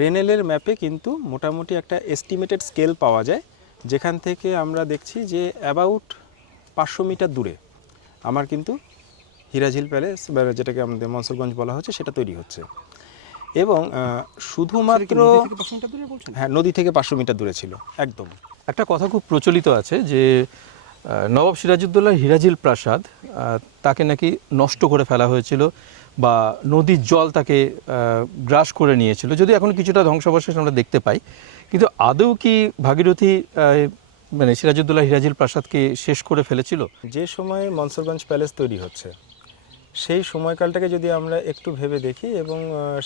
রেনেলের ম্যাপে কিন্তু মোটামুটি একটা এস্টিমেটেড স্কেল পাওয়া যায়, যেখান থেকে আমরা দেখছি যে অ্যাবাউট 500 মিটার দূরে আমার কিন্তু হিরাঝিল প্যালেস বা যেটাকে আমাদের মনসুরগঞ্জ বলা হচ্ছে সেটা তৈরি হচ্ছে। এবং শুধুমাত্র হ্যাঁ, নদী থেকে 500 মিটার দূরে ছিল একদম। একটা কথা খুব প্রচলিত আছে যে নবাব সিরাজউদ্দৌলার হিরাঝিল প্রাসাদ তাকে নাকি নষ্ট করে ফেলা হয়েছিল বা নদীর জল তাকে গ্রাস করে নিয়েছিল, যদি এখন কিছুটা ধ্বংসাবশেষ আমরা দেখতে পাই, কিন্তু আদৌ কি ভাগীরথী মানে সিরাজউদ্দৌলা হিরাঝিল প্রাসাদকে শেষ করে ফেলেছিল? যে সময়ে মনসুরগঞ্জ প্যালেস তৈরি হচ্ছে সেই সময়কালটাকে যদি আমরা একটু ভেবে দেখি এবং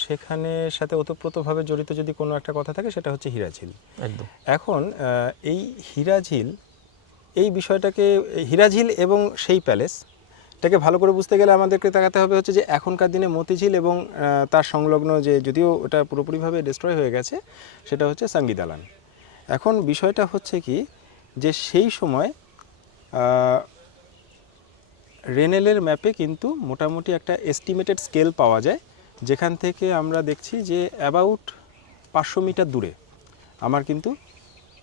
সেখানে সাথে ওতপ্রোতভাবে জড়িত যদি কোনো একটা কথা থাকে সেটা হচ্ছে হিরাঝিল। একদম। এখন এই হিরাঝিল, এই বিষয়টাকে হিরাঝিল এবং সেই প্যালেসটাকে ভালো করে বুঝতে গেলে আমাদেরকে তাকাতে হবে হচ্ছে যে এখনকার দিনে মতিঝিল এবং তার সংলগ্ন যে, যদিও ওটা পুরোপুরিভাবে ডিস্ট্রয় হয়ে গেছে, সেটা হচ্ছে সাঙ্গি দালান। এখন বিষয়টা হচ্ছে কি যে সেই সময় রেনেলের ম্যাপে কিন্তু মোটামুটি একটা এস্টিমেটেড স্কেল পাওয়া যায়, যেখান থেকে আমরা দেখছি যে অ্যাবাউট 500 মিটার দূরে আমার কিন্তু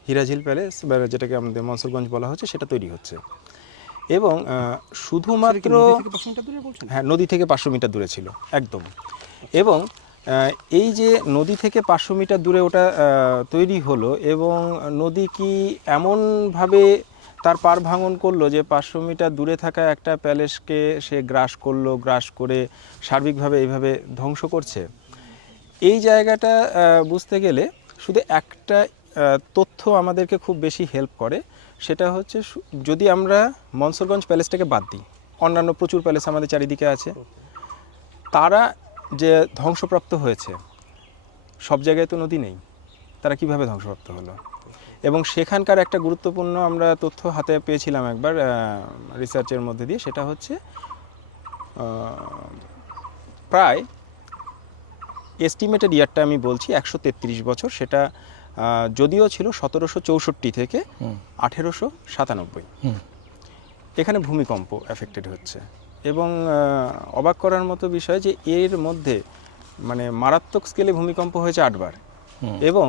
হিরাঝিল প্যালেস বা যেটাকে আমাদের মনসুরগঞ্জ বলা হচ্ছে সেটা তৈরি হচ্ছে। এবং শুধুমাত্র হ্যাঁ, নদী থেকে 500 মিটার দূরে ছিল একদম। এবং এই যে নদী থেকে 500 মিটার দূরে ওটা তৈরি হলো, এবং নদী কি এমনভাবে তার পার ভাঙন করলো যে 500 মিটার দূরে থাকা একটা প্যালেসকে সে গ্রাস করলো, গ্রাস করে সার্বিকভাবে এইভাবে ধ্বংস করছে। এই জায়গাটা বুঝতে গেলে শুধু একটা তথ্য আমাদেরকে খুব বেশি হেল্প করে, সেটা হচ্ছে যদি আমরা মনসুরগঞ্জ প্যালেসটাকে বাদ দিই, অন্যান্য প্রচুর প্যালেস আমাদের চারিদিকে আছে, তারা যে ধ্বংসপ্রাপ্ত হয়েছে সব জায়গায় তো নদী নেই, তারা কিভাবে ধ্বংসপ্রাপ্ত হলো। এবং সেখানকার একটা গুরুত্বপূর্ণ আমরা তথ্য হাতে পেয়েছিলাম একবার রিসার্চের মধ্যে দিয়ে, সেটা হচ্ছে প্রায় এস্টিমেটেড ইয়ারটা আমি বলছি 133 বছর, সেটা যদিও ছিল 1764 থেকে 1897। এখানে ভূমিকম্প এফেক্টেড হচ্ছে। এবং অবাক করার মতো বিষয় যে এর মধ্যে মানে মারাত্মক স্কেলে ভূমিকম্প হয়েছে 8 বার। এবং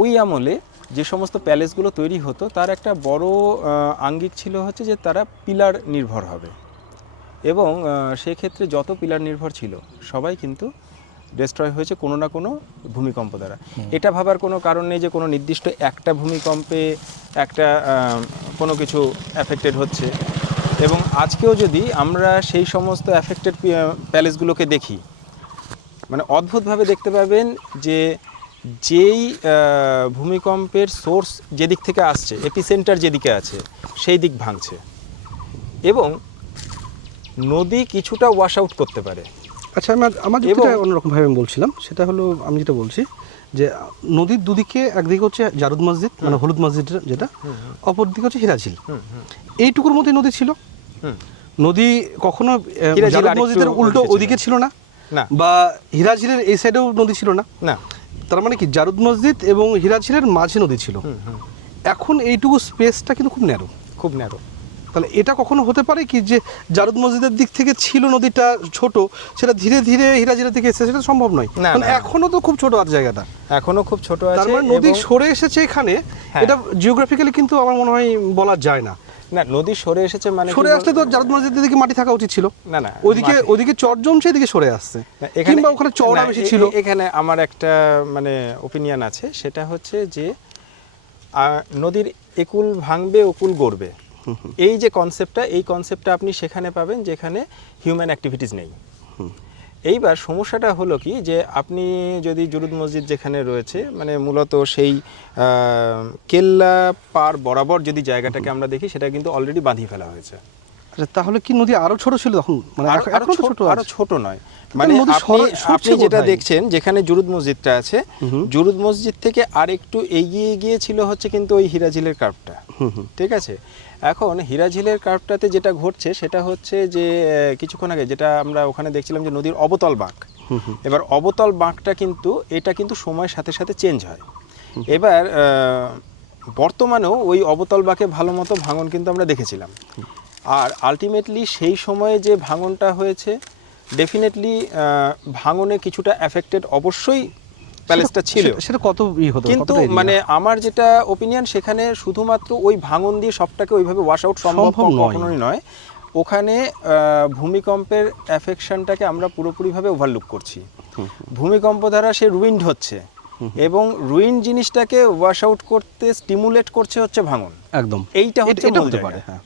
ওই আমলে যে সমস্ত প্যালেসগুলো তৈরি হতো তার একটা বড় আঙ্গিক ছিল হচ্ছে যে তারা পিলার নির্ভর হবে, এবং সেক্ষেত্রে যত পিলার নির্ভর ছিল সবাই কিন্তু ডিস্ট্রয় হয়েছে কোনো না কোনো ভূমিকম্প দ্বারা। এটা ভাবার কোনো কারণ নেই যে কোনো নির্দিষ্ট একটা ভূমিকম্পে একটা কোনো কিছু অ্যাফেক্টেড হচ্ছে। এবং আজকেও যদি আমরা সেই সমস্ত অ্যাফেক্টেড প্যালেসগুলোকে দেখি, মানে অদ্ভুতভাবে দেখতে পাবেন যে যেই ভূমিকম্পের সোর্স যেদিক থেকে আসছে, এপিসেন্টার যেদিকে আছে সেই দিক ভাঙছে, এবং নদী কিছুটা ওয়াশ আউট করতে পারে। আচ্ছা, আমার যেটা অন্যরকমভাবে আমি বলছিলাম সেটা হলো, আমি যেটা বলছি যে নদীর দুদিকে, একদিকে হচ্ছে জারুদ মসজিদ মানে হলুদ মসজিদ যেটা, অপর দিকে হচ্ছে হিরাঝিল। এইটুকুর মধ্যে নদী ছিল। নদী কখনো জারুদ মসজিদের উল্টো ওদিকে ছিল না, বা হিরাঝিলের এই সাইডেও নদী ছিল না। তার মানে কি জারুদ মসজিদ এবং হিরাঝিলের মাঝে নদী ছিল। এখন এইটুকু স্পেসটা কিন্তু খুব ন্যারো, খুব ন্যারো। তাহলে এটা কখনো হতে পারে কি যে জারুদ মসজিদের দিক থেকে ছিল নদীটা ছোট, সেটা ধীরে ধীরে হিরাঝিলের দিকে এসেছে? সেটা সম্ভব নয়, কারণ এখনো তো খুব ছোট আছে জায়গাটা, এখনো খুব ছোট আছে। তার মানে নদী সরে এসেছে এখানে, এটা জিওগ্রাফিক্যালি কিন্তু আমার মনে হয় বলা যায় না। না, নদী সরে এসেছে মানে সরে আসলে তো জারুদ মসজিদের দিকে মাটি থাকা উচিত ছিল। না না, ওদিকে চর জমছে, এদিকে সরে আসছে, কিংবা ওখানে চওড়া বেশি ছিল। এখানে আমার একটা মানে ওপিনিয়ন আছে, সেটা হচ্ছে যে নদীর একুল ভাঙবে ওকুল গড়বে, এই যে কনসেপ্টটা, এই কনসেপ্টটা আপনি সেখানে পাবেন যেখানে হিউম্যান অ্যাক্টিভিটিস নেই। এইবার সমস্যাটা হলো কি যে আপনি যদি জুরুদ মসজিদ যেখানে রয়েছে, মানে মূলত সেই কেল্লা পার বরাবর যদি জায়গাটাকে আমরা দেখি, সেটা কিন্তু অলরেডি বাঁধিয়ে ফেলা হয়েছে। তাহলে কি নদী আরো ছোট ছিল তখন? মানে আরো ছোট নয়, মানে আপনি যেটা দেখছেন যেখানে জুরুদ মসজিদটা আছে, জুরুদ মসজিদ থেকে আর একটু এগিয়ে গিয়েছিল হচ্ছে কিন্তু ওই হিরাঝিলের কার্ভটা। ঠিক আছে, এখন হিরাঝিলের কার্ভটাতে যেটা ঘটছে সেটা হচ্ছে যে কিছুক্ষণ আগে যেটা আমরা ওখানে দেখছিলাম যে নদীর অবতল বাঁক। এবার অবতল বাঁকটা কিন্তু এটা কিন্তু সময়ের সাথে সাথে চেঞ্জ হয়। এবার বর্তমানেও ওই অবতল বাঁকে ভালো মতো ভাঙন কিন্তু আমরা দেখেছিলাম। আর আলটিমেটলি সেই সময়ে যে ভাঙনটা হয়েছে, ডেফিনেটলি ভাঙনে কিছুটা অ্যাফেক্টেড অবশ্যই প্যালেসটা ছিল। সেটা কত হতো, কিন্তু কতটা area? মানে আমার যেটা ওপিনিয়ন, সেখানে শুধুমাত্র ওই ভাঙন দিয়ে সবটাকে ওইভাবে ওয়াশ আউট সম্ভব সম্ভব নয়। কখনোই নয়। ওখানে ভূমিকম্পের অ্যাফেকশনটাকে আমরা পুরোপুরিভাবে ওভারলুক করছি। ভূমিকম্প দ্বারা সে রুইন্ড হচ্ছে, এবং রুইন্ড জিনিসটাকে ওয়াশ আউট করতে স্টিমুলেট করছে হচ্ছে ভাঙন। একদম এইটা হচ্ছে এটা মূল হতে জায়গা। পারে, হ্যাঁ।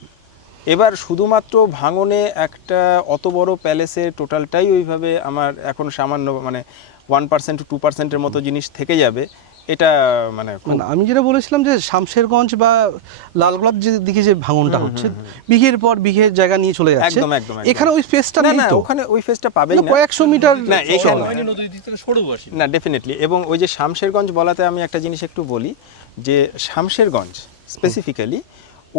এবার শুধুমাত্র ভাঙনে একটা অত বড় প্যালেসের টোটালটাই ওইভাবে আমার এখন সামান্য মানে 1% to 2%-এর মতো জিনিস থেকে যাবে, এটা মানে মানে আমি যেটা বলেছিলাম যে শামশেরগঞ্জ বা লালগোলার যে দিকে যে ভাঙনটা হচ্ছে, বিঘের পর বিঘের জায়গা নিয়ে চলে যাচ্ছে, একদম, একদম, একদম। এখানে ওই স্পেসটা না নেই না, তো, ওখানে ওই ফেজটা পাবেই মানে না। কয়েকশো মিটার না, এখানে নদীর দিক থেকে সরেও আসি। না, ডেফিনেটলি। এবং ওই যে শামশেরগঞ্জ বলাতে আমি একটা জিনিস একটু বলি, যে শামশেরগঞ্জ স্পেসিফিক্যালি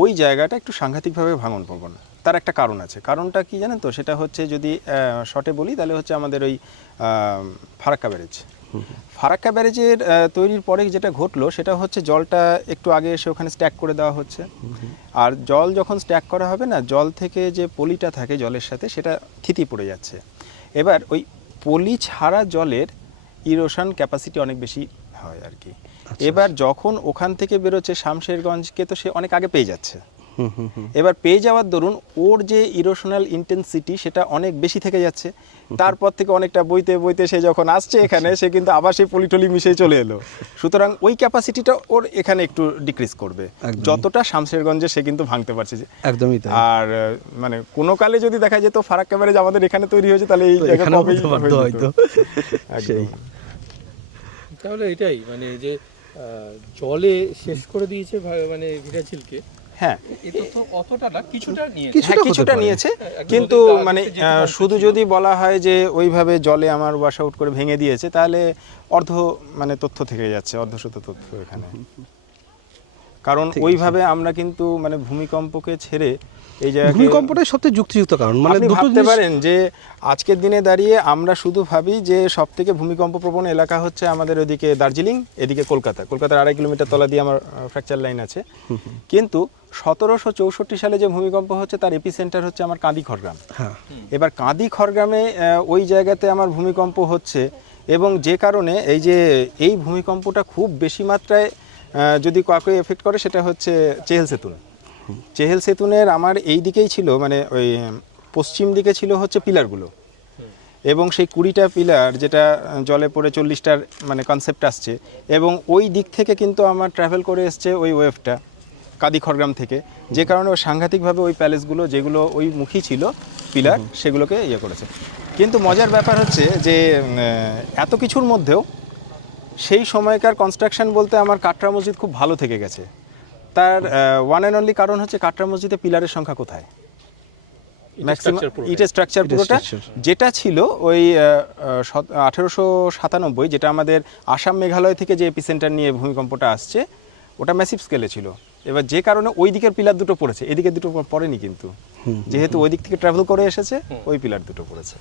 ওই জায়গাটা একটু সাংঘাতিকভাবে ভাঙন প্রবণ। তার একটা কারণ আছে। কারণটা কি জানেন তো? সেটা হচ্ছে, যদি শর্টে বলি তাহলে হচ্ছে আমাদের ওই ফারাক্কা ব্যারেজ। ফারাক্কা ব্যারেজের তৈরির পরে যেটা ঘটলো সেটা হচ্ছে, জলটা একটু আগে এসে ওখানে স্ট্যাক করে দেওয়া হচ্ছে। আর জল যখন স্ট্যাক করা হবে না, জল থেকে যে পলিটা থাকে জলের সাথে, সেটা থিতি পড়ে যাচ্ছে। এবার ওই পলি ছাড়া জলের ইরোশন ক্যাপাসিটি অনেক বেশি হয় আর কি। এবার যখন ওখান থেকে বেরোচ্ছে শামশেরগঞ্জকে, তো সে অনেক আগে পেয়ে যাচ্ছে। এবার পেয়ে যাওয়ার দরুন ওর যে ইরোশনাল ইন্টেন্সিটি সেটা অনেক বেশি থেকে যাচ্ছে। তারপর থেকে অনেকটা বইতে বইতে সে যখন আসছে এখানে, সে কিন্তু আবার সেই পলিটলি মিশে চলে এলো। সুতরাং ওই ক্যাপাসিটিটা ওর এখানে একটু ডিক্রিজ করবে, যতটা শামশেরগঞ্জে সে কিন্তু ভাঙতে পারছে। একদমই তাই। আর মানে কোনো কালে যদি দেখা যেত ফারাক্কা ব্যারেজ আমাদের এখানে তৈরি হয়েছে, তাহলে এই জায়গা এখানেও কবেই হতে পারতো হয়ে হয়তো। যেত। সেই। তাহলে এটাই মানে যে জলে শেষ করে দিয়েছে মানে ভিরাঝিলকে। হ্যাঁ, এটা তো অতটা না, কিছুটা নিয়েছে। কিছুটা হতে কিছুটা পারে। নিয়েছে, একদম কিন্তু নদীর গা মানে ঘেঁষে যেতে পারছে শুধু যদি বলা হয় যে ওইভাবে জলে আমার ওয়াশ আউট করে ভেঙে দিয়েছে, তাহলে অর্ধ মানে তথ্য থেকে যাচ্ছে, অর্ধশত তথ্য এখানে। কারণ ওইভাবে আমরা কিন্তু মানে ভূমিকম্পকে ছেড়ে এই জায়গায় ভূমিকম্পটাই সবচেয়ে যুক্তিযুক্ত কারণ, মানে আপনি দুটো ভাবতে জিনিস। পারেন যে আজকের দিনে দাঁড়িয়ে আমরা শুধু ভাবি যে সবথেকে ভূমিকম্প প্রবণ এলাকা হচ্ছে আমাদের ওদিকে দার্জিলিং, এদিকে কলকাতা। কলকাতার 2.5 কিলোমিটার তলা দিয়ে আমার ফ্র্যাকচার লাইন আছে। কিন্তু 1764 সালে যে ভূমিকম্প হচ্ছে, তার এপিসেন্টার হচ্ছে আমার কাঁদি খড়গ্রাম। হ্যাঁ, এবার কাঁদি খড়গ্রামে ওই জায়গাতে আমার ভূমিকম্প হচ্ছে, এবং যে কারণে এই ভূমিকম্পটা খুব বেশি মাত্রায় যদি কাউকে এফেক্ট করে, সেটা হচ্ছে চেহেল সেতুন। চেহেল সেতুনের আমার এই দিকেই ছিল, মানে ওই পশ্চিম দিকে ছিল হচ্ছে পিলারগুলো, এবং সেই 20টা পিলার যেটা জলে পড়ে 40টার মানে কনসেপ্ট আসছে, এবং ওই দিক থেকে কিন্তু আমার ট্রাভেল করে এসছে ওই ওয়েভটা কাদি খড়গ্রাম থেকে, যে কারণে ও সাংঘাতিকভাবে ওই প্যালেসগুলো যেগুলো ওই মুখী ছিল পিলার, সেগুলোকে ইয়ে করেছে। কিন্তু মজার ব্যাপার হচ্ছে যে এত কিছুর মধ্যেও সেই সময়কার কনস্ট্রাকশন বলতে আমার কাটরা মসজিদ খুব ভালো থেকে গেছে। তার ওয়ান অ্যান্ড অনলি কারণ হচ্ছে কাটরা মসজিদে পিলারের সংখ্যা কোথায়, ম্যাক্সিমাম ইটের স্ট্রাকচার পুরোটা যেটা ছিল ওই 1897, যেটা আমাদের আসাম মেঘালয় থেকে যে এপিসেন্টার নিয়ে ভূমিকম্পটা আসছে, ওটা ম্যাসিভ স্কেলে ছিল। এবার যে কারণে ওই দিকের পিলার দুটো পড়েছে, এদিকে দুটো পড়েনি, কিন্তু যেহেতু ওই দিক থেকে ট্রাভেল করে এসেছে, ওই পিলার দুটো পড়েছে।